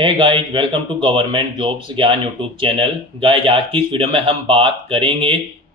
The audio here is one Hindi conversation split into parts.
है guys, welcome to government jobs Gyan YouTube channel. Guys, आज की इस वीडियो में हम बात करेंगे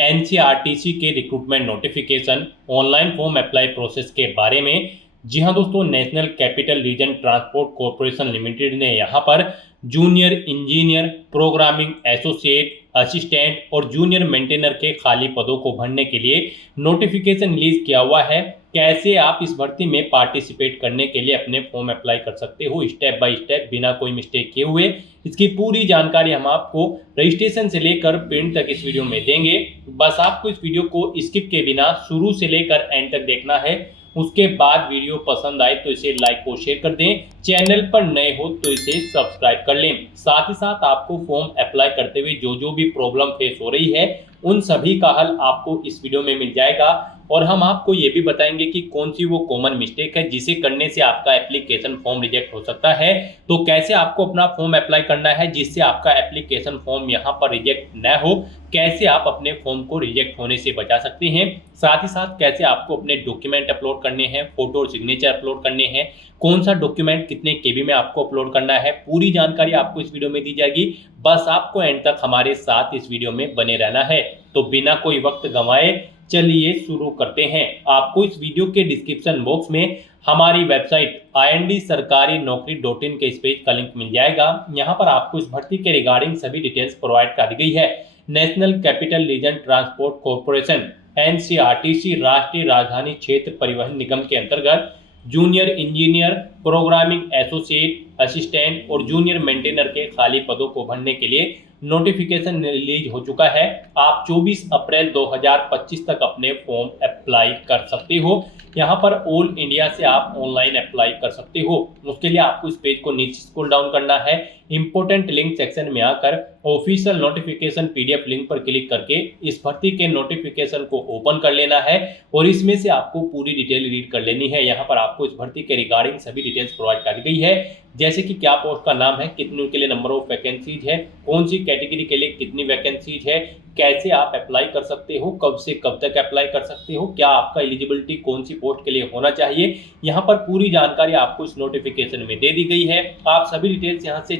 एनसीईआरटी के recruitment notification online form apply process के बारे में। जी हाँ दोस्तों, national capital region transport corporation limited ने यहाँ पर junior engineer, programming associate, assistant और जूनियर मेंटेनर के खाली पदों को भरने के लिए नोटिफिकेशन रिलीज किया हुआ है। कैसे आप इस भर्ती में पार्टिसिपेट करने के लिए अपने फॉर्म अप्लाई कर सकते हो, स्टेप बाय स्टेप, बिना कोई मिस्टेक किए हुए, इसकी पूरी जानकारी हम आपको रजिस्ट्रेशन से लेकर प्रिंट तक इस वीडियो में देंगे। बस आपको इस वीडियो को स्किप के बिना शुरू से लेकर एंड तक देखना है। उसके बाद वीडियो पसंद आए तो इसे लाइक और शेयर कर दें। चैनल पर नए हो तो इसे सब्सक्राइब कर लें। साथ ही साथ आपको फॉर्म अप्लाई करते हुए जो भी प्रॉब्लम फेस हो रही है उन सभी का हल आपको इस वीडियो में मिल जाएगा। और हम आपको ये भी बताएंगे कि कौन सी वो कॉमन मिस्टेक है जिसे करने से आपका एप्लीकेशन फॉर्म रिजेक्ट हो सकता है। तो कैसे आपको अपना फॉर्म अप्लाई करना है जिससे आपका एप्लीकेशन फॉर्म यहाँ पर रिजेक्ट न हो, कैसे आप अपने फॉर्म को रिजेक्ट होने से बचा सकते हैं। साथ ही साथ कैसे आपको अपने डॉक्यूमेंट अपलोड करने हैं, फोटो और सिग्नेचर अपलोड करने हैं, कौन सा डॉक्यूमेंट कितने केबी में आपको अपलोड करना है, पूरी जानकारी आपको इस वीडियो में दी जाएगी। बस आपको एंड तक हमारे साथ इस वीडियो में बने रहना है। तो बिना कोई वक्त गंवाए चलिए शुरू करते हैं। आपको इस वीडियो के डिस्क्रिप्शन बॉक्स में हमारी वेबसाइट ind-sarkari-naukri.in के इस पेज का लिंक मिल जाएगा। यहाँ पर आपको इस भर्ती के रिगार्डिंग सभी डिटेल्स प्रोवाइड कर दी गई है। National capital region transport corporation NCERT राष्ट्रीय राजधानी क्षेत्र परिवहन निगम के अंतर्गत junior engineer, programming associate, assistant और जूनियर मेंटेनर के खाली पदों को भरने के लिए नोटिफिकेशन रिलीज हो चुका है। आप 24 अप्रैल 2025 तक अपने फॉर्म अप्लाई कर सकते हो। यहाँ पर ऑल इंडिया से आप ऑनलाइन अप्लाई कर सकते हो। उसके लिए आपको इस पेज को नीचे स्क्रॉल डाउन करना है। इंपोर्टेंट लिंक सेक्शन में आकर ऑफिशियल नोटिफिकेशन पीडीएफ लिंक पर क्लिक करके इस भर्ती के नोटिफिकेशन को ओपन कर लेना है और इसमें से आपको पूरी डिटेल रीड कर लेनी है। यहाँ पर आपको इस भर्ती के रिगार्डिंग सभी डिटेल्स प्रोवाइड कर दी गई है, जैसे कि क्या पोस्ट का नाम है, कितने के लिए नंबर ऑफ वैकेंसीज है, कौन सी कैटेगरी के लिए कितनी वैकेंसीज है, कैसे आप अप्लाई कर सकते हो, कब से कब तक अप्लाई कर सकते हो, क्या आपका एलिजिबिलिटी कौन सी पोस्ट के लिए होना चाहिए। यहाँ पर पूरी जानकारी आपको इस नोटिफिकेशन में दे दी गई है। आप सभी डिटेल्स यहाँ से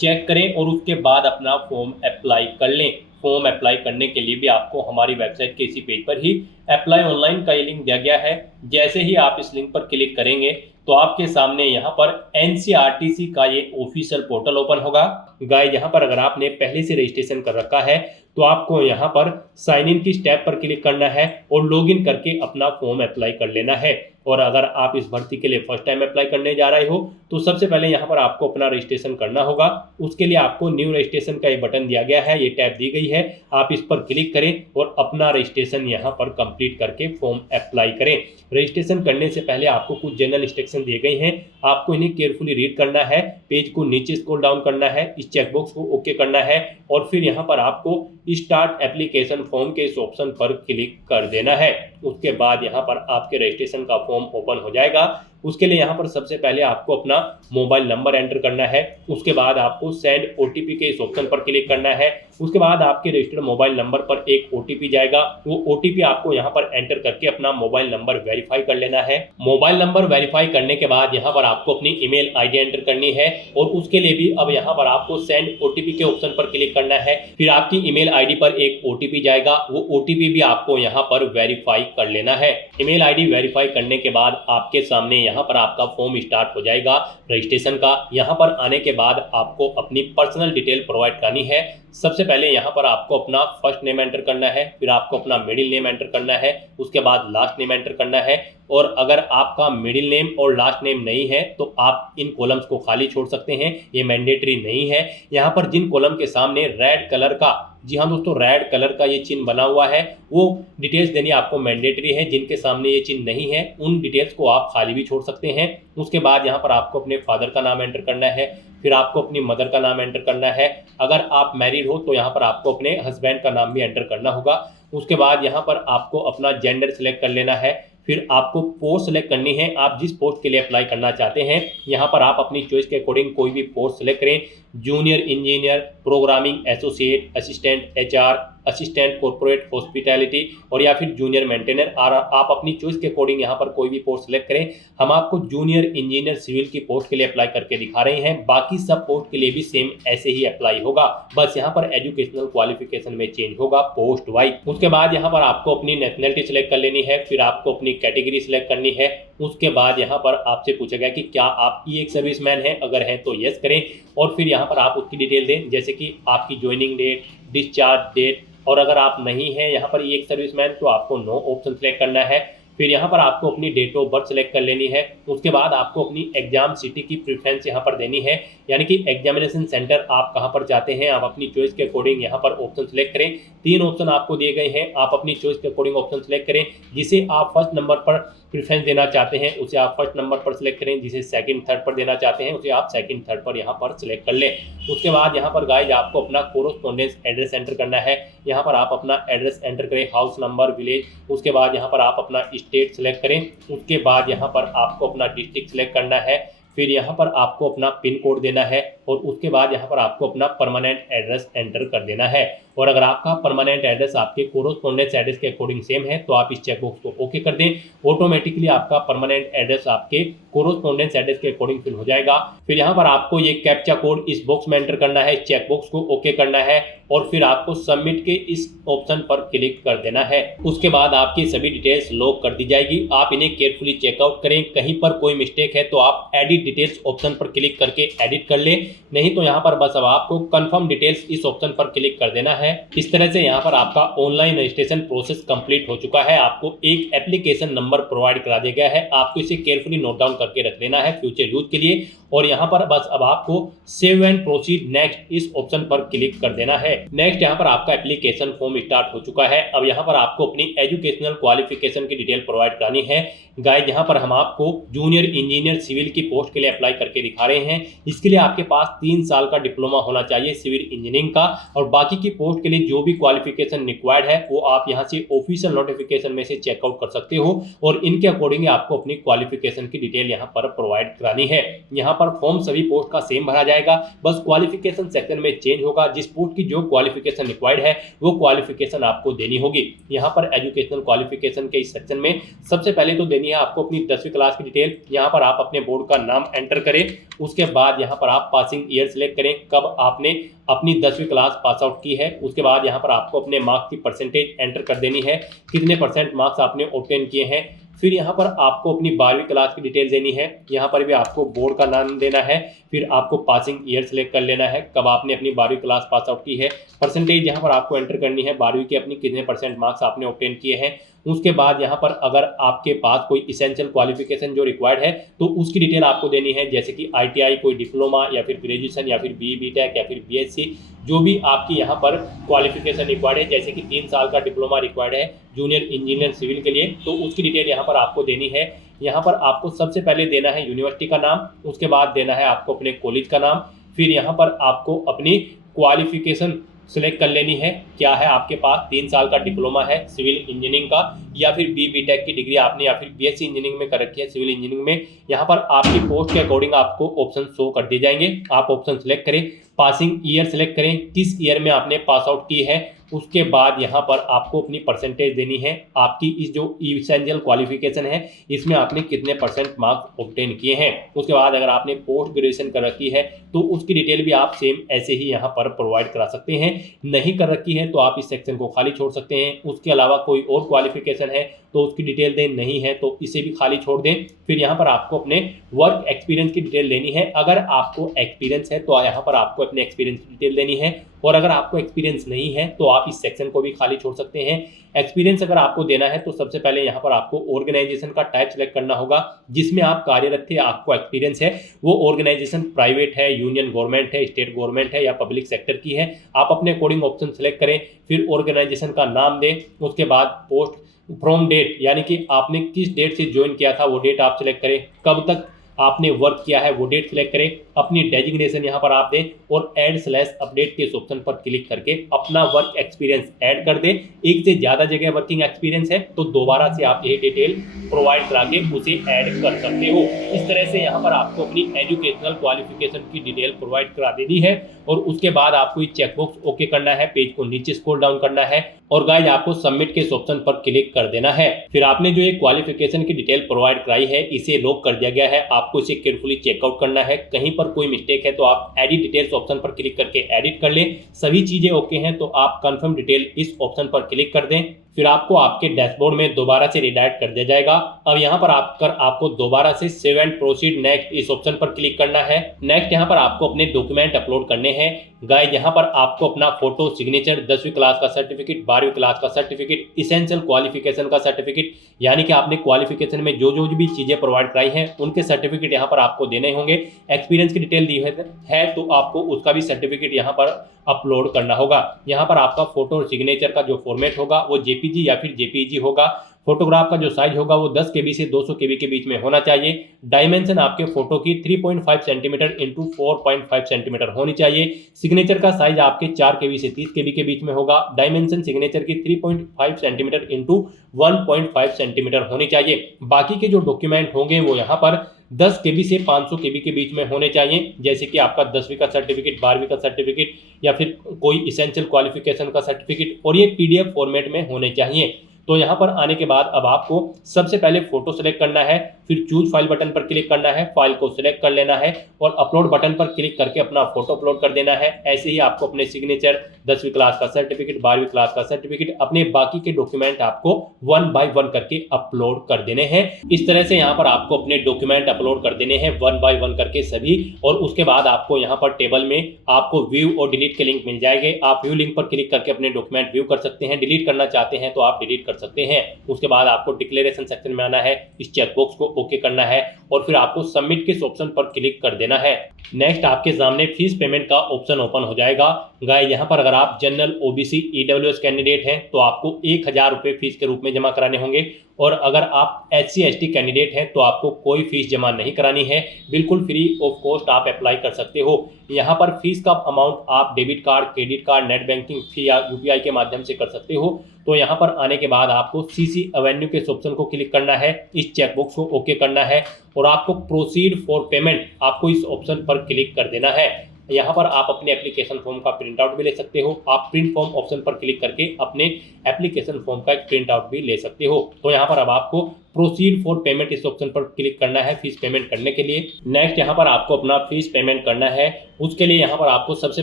चेक करें और उसके बाद अपना फॉर्म अप्लाई कर लें। फॉर्म अप्लाई करने के लिए भी आपको हमारी वेबसाइट के इसी पेज पर ही अप्लाई ऑनलाइन का ये लिंक दिया गया है। जैसे ही आप इस लिंक पर क्लिक करेंगे तो आपके सामने यहाँ पर एनसीईआरटी का ये ऑफिशियल पोर्टल ओपन होगा। गाइस, यहाँ पर अगर आपने पहले से रजिस्ट्रेशन कर रखा है तो आपको यहाँ पर साइन इन की स्टेप पर क्लिक करना है और लॉगिन करके अपना फॉर्म अप्लाई कर लेना है। और अगर आप इस भर्ती के लिए फर्स्ट टाइम अप्लाई करने जा रहे हो तो सबसे पहले यहाँ पर आपको अपना रजिस्ट्रेशन करना होगा। उसके लिए आपको न्यू रजिस्ट्रेशन का ये बटन दिया गया है, ये टैब दी गई है, आप इस पर क्लिक करें और अपना रजिस्ट्रेशन यहाँ पर कंप्लीट करके फॉर्म अप्लाई करें। रजिस्ट्रेशन करने से पहले आपको कुछ जनरल इंस्ट्रक्शन दिए गए हैं, आपको इन्हें केयरफुली रीड करना है। पेज को नीचे स्क्रॉल डाउन करना है, इस चेकबॉक्स को ओके करना है और फिर यहाँ पर आपको स्टार्ट एप्लीकेशन फॉर्म के इस ऑप्शन पर क्लिक कर देना है। उसके बाद यहाँ पर आपके रजिस्ट्रेशन का फॉर्म ओपन हो जाएगा। उसके लिए यहाँ पर सबसे पहले आपको अपना मोबाइल नंबर एंटर करना है। उसके बाद आपको सेंड ओटीपी के इस ऑप्शन पर क्लिक करना है। उसके बाद आपके रजिस्टर्ड मोबाइल नंबर पर एक ओटीपी जाएगा। वो ओटीपी आपको यहाँ पर एंटर करके अपना मोबाइल नंबर वेरीफाई कर लेना है। मोबाइल नंबर वेरीफाई करने के बाद यहाँ पर आपको अपनी ईमेल आईडी एंटर करनी है और उसके लिए भी अब यहाँ पर आपको सेंड ओटीपी के ऑप्शन पर क्लिक करना है। फिर आपकी ईमेल आईडी पर एक ओटीपी जाएगा, वो ओटीपी भी आपको यहाँ पर वेरीफाई कर लेना है। ईमेल आईडी वेरीफाई करने के बाद आपके सामने यहाँ पर आपका फॉर्म स्टार्ट हो जाएगा रजिस्ट्रेशन का। यहाँ पर आने के बाद आपको अपनी पर्सनल डिटेल प्रोवाइड करनी है। सबसे पहले यहाँ पर आपको अपना फर्स्ट नेम एंटर करना है, फिर आपको अपना मिडिल नेम एंटर करना है, उसके बाद लास्ट नेम एंटर करना है। और अगर आपका मिडिल नेम और लास्ट नेम नहीं है तो आप इन कॉलम्स को खाली छोड़ सकते हैं, ये मैंडेटरी नहीं है। यहाँ पर जिन कॉलम के सामने रेड कलर का, जी हाँ दोस्तों, रेड कलर का ये चिन्ह बना हुआ है, वो डिटेल्स देनी आपको मैंडेटरी है। जिनके सामने ये चिन्ह नहीं है उन डिटेल्स को आप खाली भी छोड़ सकते हैं। उसके बाद यहाँ पर आपको अपने फादर का नाम एंटर करना है, फिर आपको अपनी मदर का नाम एंटर करना है। अगर आप मैरिड हो तो यहाँ पर आपको अपने हस्बैंड का नाम भी एंटर करना होगा। उसके बाद यहाँ पर आपको अपना जेंडर सेलेक्ट कर लेना है। फिर आपको पोस्ट सेलेक्ट करनी है, आप जिस पोस्ट के लिए अप्लाई करना चाहते हैं। यहाँ पर आप अपनी चॉइस के अकॉर्डिंग कोई भी पोस्ट सेलेक्ट करें, junior engineer, programming associate, assistant HR, assistant corporate hospitality और या फिर जूनियर मेंटेनर। और आप अपनी चॉइस के अकॉर्डिंग यहाँ पर कोई भी पोस्ट सेलेक्ट करें। हम आपको जूनियर इंजीनियर सिविल की पोस्ट के लिए अप्लाई करके दिखा रहे हैं, बाकी सब पोस्ट के लिए भी सेम ऐसे ही अप्लाई होगा, बस यहाँ पर एजुकेशनल क्वालिफिकेशन में चेंज होगा पोस्ट वाइज। उसके बाद यहाँ पर आपको अपनी नेशनलिटी सिलेक्ट कर लेनी है, फिर आपको अपनी कैटेगरी सिलेक्ट करनी है। उसके बाद यहाँ पर आपसे पूछा गया कि क्या आप ई एक सर्विसमैन हैं, अगर हैं तो यस करें और फिर यहाँ पर आप उसकी डिटेल दें, जैसे कि आपकी ज्वाइनिंग डेट, डिस्चार्ज डेट। और अगर आप नहीं हैं यहाँ पर ई एक सर्विसमैन तो आपको नो ऑप्शन सेलेक्ट करना है। फिर यहाँ पर आपको अपनी डेट ऑफ बर्थ सेलेक्ट कर लेनी है। उसके बाद आपको अपनी एग्जाम सिटी की प्रेफरेंस यहाँ पर देनी है, यानी कि एग्जामिनेशन सेंटर आप कहाँ पर जाते हैं, आप अपनी चॉइस के अकॉर्डिंग यहाँ पर ऑप्शन सेलेक्ट करें। 3 ऑप्शन आपको दिए गए हैं, आप अपनी चॉइस के अकॉर्डिंग ऑप्शन सेलेक्ट करें। जिसे आप फर्स्ट नंबर पर प्रेफरेंस देना चाहते हैं उसे आप फर्स्ट नंबर पर सिलेक्ट करें, जिसे सेकंड थर्ड पर देना चाहते हैं उसे आप सेकंड थर्ड पर यहाँ पर सिलेक्ट कर लें। उसके बाद यहाँ पर गाइज आपको अपना कोरोस्पोंडेंस एड्रेस एंटर करना है। यहाँ पर आप अपना एड्रेस एंटर करें, हाउस नंबर, विलेज। उसके बाद यहाँ पर आप अपना स्टेट सेलेक्ट करें। उसके बाद यहाँ पर आपको अपना डिस्ट्रिक्ट सेलेक्ट करना है। फिर यहाँ पर आपको अपना पिन कोड देना है और उसके बाद यहाँ पर आपको अपना परमानेंट एड्रेस एंटर कर देना है। और अगर आपका परमानेंट एड्रेस आपके कोरोस्पोंडेंस एड्रेस के अकॉर्डिंग सेम है तो आप इस चेकबॉक्स को ओके कर दें, ऑटोमेटिकली आपका परमानेंट एड्रेस आपके कोरोस्पोंडेंस एड्रेस के अकॉर्डिंग फिल हो जाएगा। फिर यहाँ पर आपको ये कैप्चा कोड इस बॉक्स में एंटर करना है, चेकबॉक्स को ओके करना है और फिर आपको सबमिट के इस ऑप्शन पर क्लिक कर देना है। उसके बाद आपकी सभी डिटेल्स लॉक कर दी जाएगी। आप इन्हें केयरफुली चेकआउट करें, कहीं पर कोई मिस्टेक है तो आप एडिट डिटेल्स ऑप्शन पर क्लिक करके एडिट कर लें, नहीं तो यहाँ पर बस अब आपको कंफर्म डिटेल्स इस ऑप्शन पर क्लिक कर देना है। इस तरह से यहाँ पर आपका ऑनलाइन रजिस्ट्रेशन प्रोसेस कंप्लीट हो चुका है। आपको एक एप्लीकेशन नंबर प्रोवाइड करा दिया गया है, आपको इसे केयरफुली नोट डाउन करके रख लेना है फ्यूचर यूज के लिए। और यहाँ पर बस अब आपको सेव एंड प्रोसीड नेक्स्ट इस ऑप्शन पर क्लिक कर देना है। नेक्स्ट यहाँ पर आपका एप्लीकेशन फॉर्म स्टार्ट हो चुका है। अब यहाँ पर आपको अपनी एजुकेशनल क्वालिफिकेशन की डिटेल प्रोवाइड करानी है। गाइस यहाँ पर हम आपको जूनियर इंजीनियर सिविल की पोस्ट के लिए अप्लाई करके दिखा रहे हैं। इसके लिए आपके पास 3 साल का डिप्लोमा होना चाहिए सिविल इंजीनियरिंग का, और बाकी की पोस्ट के लिए जो भी क्वालिफिकेशन रिक्वायर्ड है वो आप यहाँ से ऑफिशियल नोटिफिकेशन में से चेकआउट कर सकते हो और इनके अकॉर्डिंग आपको अपनी क्वालिफिकेशन की डिटेल यहाँ पर प्रोवाइड करानी है। यहाँ पर फॉर्म सभी पोस्ट का सेम भरा जाएगा, बस क्वालिफिकेशन सेक्शन में चेंज होगा। जिस पोस्ट की जो क्वालिफिकेशन रिक्वायर्ड है वो क्वालिफिकेशन आपको देनी होगी। यहाँ पर एजुकेशनल क्वालिफिकेशन के इस सेक्शन में सबसे पहले तो देनी है आपको अपनी 10वीं क्लास की डिटेल। यहाँ पर आप अपने बोर्ड का नाम एंटर करें। उसके बाद यहाँ पर आप पासिंग ईयर सिलेक्ट करें, कब आपने अपनी 10वीं क्लास पास आउट की है। उसके बाद यहाँ पर आपको अपने मार्क्स की परसेंटेज एंटर कर देनी है, कितने % मार्क्स आपने ऑब्टेन किए हैं। फिर यहाँ पर आपको अपनी 12वीं क्लास की डिटेल देनी है, यहाँ पर भी आपको बोर्ड का नाम देना है। फिर आपको पासिंग ईयर सेलेक्ट कर लेना है, कब आपने अपनी 12वीं क्लास पास आउट की है। परसेंटेज यहाँ पर आपको एंटर करनी है, 12वीं के अपनी कितने % मार्क्स आपने ऑब्टेन किए हैं। उसके बाद यहाँ पर अगर आपके पास कोई इसेंशियल क्वालिफिकेशन जो रिक्वायर्ड है तो उसकी डिटेल आपको देनी है, जैसे कि ITI, कोई डिप्लोमा या फिर ग्रेजुएशन या फिर BE BTech या फिर BSc, जो भी आपकी यहाँ पर क्वालिफिकेशन रिक्वायर्ड है। जैसे कि 3 साल का डिप्लोमा रिक्वायर्ड है जूनियर इंजीनियर सिविल के लिए, तो उसकी डिटेल यहाँ पर आपको देनी है। यहाँ पर आपको सबसे पहले देना है यूनिवर्सिटी का नाम, उसके बाद देना है आपको अपने कॉलेज का नाम। फिर यहाँ पर आपको अपनी क्वालिफिकेशन सेलेक्ट कर लेनी है, क्या है आपके पास 3 साल का डिप्लोमा है सिविल इंजीनियरिंग का, या फिर BE BTech की डिग्री आपने या फिर BSc इंजीनियरिंग में कर रखी है सिविल इंजीनियरिंग में। यहाँ पर आपकी पोस्ट के अकॉर्डिंग आपको ऑप्शन शो कर दिए जाएंगे, आप ऑप्शन सेलेक्ट करें। पासिंग ईयर सेलेक्ट करें, किस ईयर में आपने पास आउट की है। उसके बाद यहाँ पर आपको अपनी परसेंटेज देनी है, आपकी इस जो इसेंशियल क्वालिफिकेशन है इसमें आपने कितने % मार्क्स ऑब्टेन किए हैं। उसके बाद अगर आपने पोस्ट ग्रेजुएशन कर रखी है तो उसकी डिटेल भी आप सेम ऐसे ही यहाँ पर प्रोवाइड करा सकते हैं। नहीं कर रखी है तो आप इस सेक्शन को खाली छोड़ सकते हैं। उसके अलावा कोई और क्वालिफिकेशन है तो उसकी डिटेल दें, नहीं है तो इसे भी खाली छोड़ दें। फिर यहाँ पर आपको अपने वर्क एक्सपीरियंस की डिटेल लेनी है। अगर आपको एक्सपीरियंस है तो यहाँ पर आपको अपने एक्सपीरियंस की डिटेल देनी है, और अगर आपको एक्सपीरियंस नहीं है तो आप इस सेक्शन को भी खाली छोड़ सकते हैं। एक्सपीरियंस अगर आपको देना है तो सबसे पहले यहाँ पर आपको ऑर्गेनाइजेशन का टाइप सेलेक्ट करना होगा जिसमें आप कार्यरत थे, आपको एक्सपीरियंस है। वो ऑर्गेनाइजेशन प्राइवेट है, यूनियन गवर्नमेंट है, स्टेट गवर्नमेंट है या पब्लिक सेक्टर की है। आप अपने अकॉर्डिंग ऑप्शन सेलेक्ट करें, फिर ऑर्गेनाइजेशन का नाम दें। उसके बाद पोस्ट फ्रॉम डेट, यानी कि आपने किस डेट से ज्वाइन किया था वो डेट आप सेलेक्ट करें, कब तक आपने वर्क किया है वो डेट सिलेक्ट करें, अपनी डेजिग्नेशन यहाँ पर आप दें और ऐड/अपडेट के इस ऑप्शन पर क्लिक करके अपना वर्क एक्सपीरियंस ऐड कर दें। एक से ज़्यादा जगह वर्किंग एक्सपीरियंस है तो दोबारा से आप ये डिटेल प्रोवाइड करा के उसे ऐड कर सकते हो। इस तरह से यहाँ पर आपको अपनी एजुकेशनल क्वालिफिकेशन की डिटेल प्रोवाइड करा देनी है और उसके बाद आपको ये चेकबॉक्स ओके करना है, पेज को नीचे स्क्रॉल डाउन करना है और गाइस आपको सबमिट के इस ऑप्शन पर क्लिक कर देना है। फिर आपने जो ये क्वालिफिकेशन की डिटेल प्रोवाइड कराई है इसे लॉक कर दिया गया है, आपको इसे केयरफुली चेकआउट करना है। कहीं पर कोई मिस्टेक है तो आप एडिट डिटेल्स ऑप्शन पर क्लिक करके एडिट कर लें। सभी चीजें ओके हैं तो आप कंफर्म डिटेल इस ऑप्शन पर क्लिक कर दें। फिर आपको आपके डैशबोर्ड में दोबारा से रिडायरेक्ट कर दिया जाएगा। अब यहाँ पर आपको दोबारा से सेव एंड प्रोसीड नेक्स्ट इस ऑप्शन पर क्लिक करना है। नेक्स्ट यहाँ पर आपको अपने डॉक्यूमेंट अपलोड करने हैं। गाइस यहाँ पर आपको अपना फोटो, सिग्नेचर, 10वीं क्लास का सर्टिफिकेट, 12वीं क्लास का सर्टिफिकेट, इसेंशियल क्वालिफिकेशन का सर्टिफिकेट, यानी कि आपने क्वालिफिकेशन में जो भी चीजें प्रोवाइड कराई हैं उनके सर्टिफिकेट यहाँ पर आपको देने होंगे। एक्सपीरियंस की डिटेल दी है तो आपको उसका भी सर्टिफिकेट यहाँ पर अपलोड करना होगा। यहाँ पर आपका फोटो और सिग्नेचर का जो फॉर्मेट होगा वो जेपीजी या फिर जेपीजी होगा। फोटोग्राफ का जो साइज होगा वो 10 KB से 200 KB के बीच में होना चाहिए। डायमेंशन आपके फोटो की 3.5 सेंटीमीटर इंटू 4.5 सेंटीमीटर होनी चाहिए। सिग्नेचर का साइज आपके 4 KB से 30 KB के बीच में होगा। डायमेंशन सिग्नेचर की 3.5 सेंटीमीटर इंटू 1.5 सेंटीमीटर होनी चाहिए। बाकी के जो डॉक्यूमेंट होंगे वो यहाँ पर 10 KB से 500 KB के बीच में होने चाहिए, जैसे कि आपका 10वीं का सर्टिफिकेट, 12वीं का सर्टिफिकेट या फिर कोई इसेंशियल क्वालिफिकेशन का सर्टिफिकेट, और ये PDF फॉर्मेट में होने चाहिए। तो यहाँ पर आने के बाद अब आपको सबसे पहले फोटो सेलेक्ट करना है, फिर चूज फाइल बटन पर क्लिक करना है, फाइल को सिलेक्ट कर लेना है और अपलोड बटन पर क्लिक करके अपना फोटो अपलोड कर देना है। ऐसे ही आपको अपने सिग्नेचर, 10वीं क्लास का सर्टिफिकेट, 12वीं क्लास का सर्टिफिकेट, अपने बाकी के डॉक्यूमेंट आपको 1 बाय 1 करके अपलोड कर देने हैं। इस तरह से यहाँ पर आपको अपने डॉक्यूमेंट अपलोड कर देने हैं 1 बाय 1 करके सभी, और उसके बाद आपको यहाँ पर टेबल में आपको व्यू और डिलीट के लिंक मिल जाएंगे। आप व्यू लिंक पर क्लिक करके अपने डॉक्यूमेंट व्यू कर सकते हैं। डिलीट करना चाहते हैं तो आप डिलीट कर सकते हैं। उसके बाद आपको डिक्लेरेशन सेक्शन में आना है, इस चेकबॉक्स को ओके करना है और फिर आपको सबमिट के ऑप्शन पर क्लिक कर देना है। नेक्स्ट आपके सामने फीस पेमेंट का ऑप्शन ओपन हो जाएगा। गाइस यहाँ पर अगर आप जनरल, OBC, EWS कैंडिडेट हैं तो आपको 1000 रुपये फीस के रूप में जमा कराने होंगे, और अगर आप SC ST कैंडिडेट हैं तो आपको कोई फीस जमा नहीं करानी है, बिल्कुल फ्री ऑफ कॉस्ट आप अप्लाई कर सकते हो। यहाँ पर फीस का अमाउंट आप debit card, credit card, net banking fee या UPI के माध्यम से कर सकते हो। तो यहाँ पर आने के बाद आपको CC एवेन्यू के ऑप्शन को क्लिक करना है, इस चेकबॉक्स को ओके करना है और आपको प्रोसीड फॉर पेमेंट आपको इस ऑप्शन पर क्लिक कर देना है। यहाँ पर आप अपने एप्लीकेशन फॉर्म का प्रिंट आउट भी ले सकते हो। आप प्रिंट फॉर्म ऑप्शन पर क्लिक करके अपने एप्लीकेशन फॉर्म का एक प्रिंट आउट भी ले सकते हो। तो यहाँ पर अब आपको प्रोसीड फॉर पेमेंट इस ऑप्शन पर क्लिक करना है फीस पेमेंट करने के लिए। नेक्स्ट यहाँ पर आपको अपना फीस पेमेंट करना है। उसके लिए यहाँ पर आपको सबसे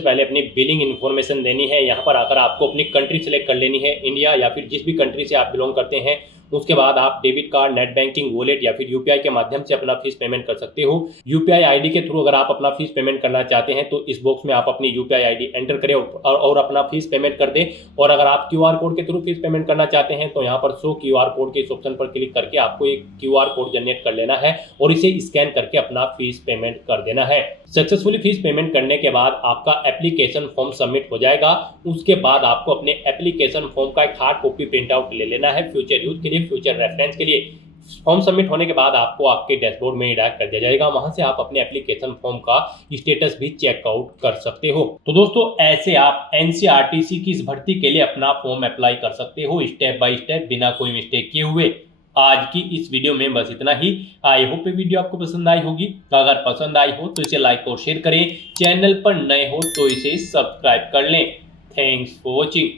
पहले अपनी बिलिंग इन्फॉर्मेशन देनी है। यहाँ पर आकर आपको अपनी कंट्री सेलेक्ट कर लेनी है, इंडिया या फिर जिस भी कंट्री से आप बिलोंग करते हैं। उसके बाद आप debit card, net banking, wallet या फिर UPI के माध्यम से अपना फीस पेमेंट कर सकते हो। UPI ID के थ्रू अगर आप अपना फीस पेमेंट करना चाहते हैं तो इस बॉक्स में आप अपनी UPI ID एंटर करें और अपना फीस पेमेंट कर दें। और अगर आप QR कोड के थ्रू फीस पेमेंट करना चाहते हैं तो यहाँ पर शो QR कोड के इस ऑप्शन पर क्लिक करके आपको एक QR कोड जनरेट कर लेना है और इसे स्कैन करके अपना फीस पेमेंट कर देना है। सक्सेसफुली फीस पेमेंट करने के बाद आपका एप्लीकेशन फॉर्म सबमिट हो जाएगा। उसके बाद आपको अपने एप्लीकेशन फॉर्म का एक हार्ड कॉपी प्रिंट आउट ले लेना है फ्यूचर यूज के लिए, फ्यूचर रेफरेंस के लिए। फॉर्म सबमिट होने के बाद आपको आपके डैशबोर्ड में डायरेक्ट कर दिया जाएगा। वहां से आप अपने एप्लीकेशन फॉर्म का स्टेटस भी चेकआउट कर सकते हो। तो दोस्तों ऐसे आप NCRTC की इस भर्ती के लिए अपना फॉर्म अप्लाई कर सकते हो स्टेप बाय स्टेप, बिना कोई मिस्टेक किए हुए। आज की इस वीडियो में बस इतना ही। आई होप ये वीडियो आपको पसंद आई होगी। अगर पसंद आई हो तो इसे लाइक और शेयर करें। चैनल पर नए हो तो इसे सब्सक्राइब कर लें। Thanks for watching.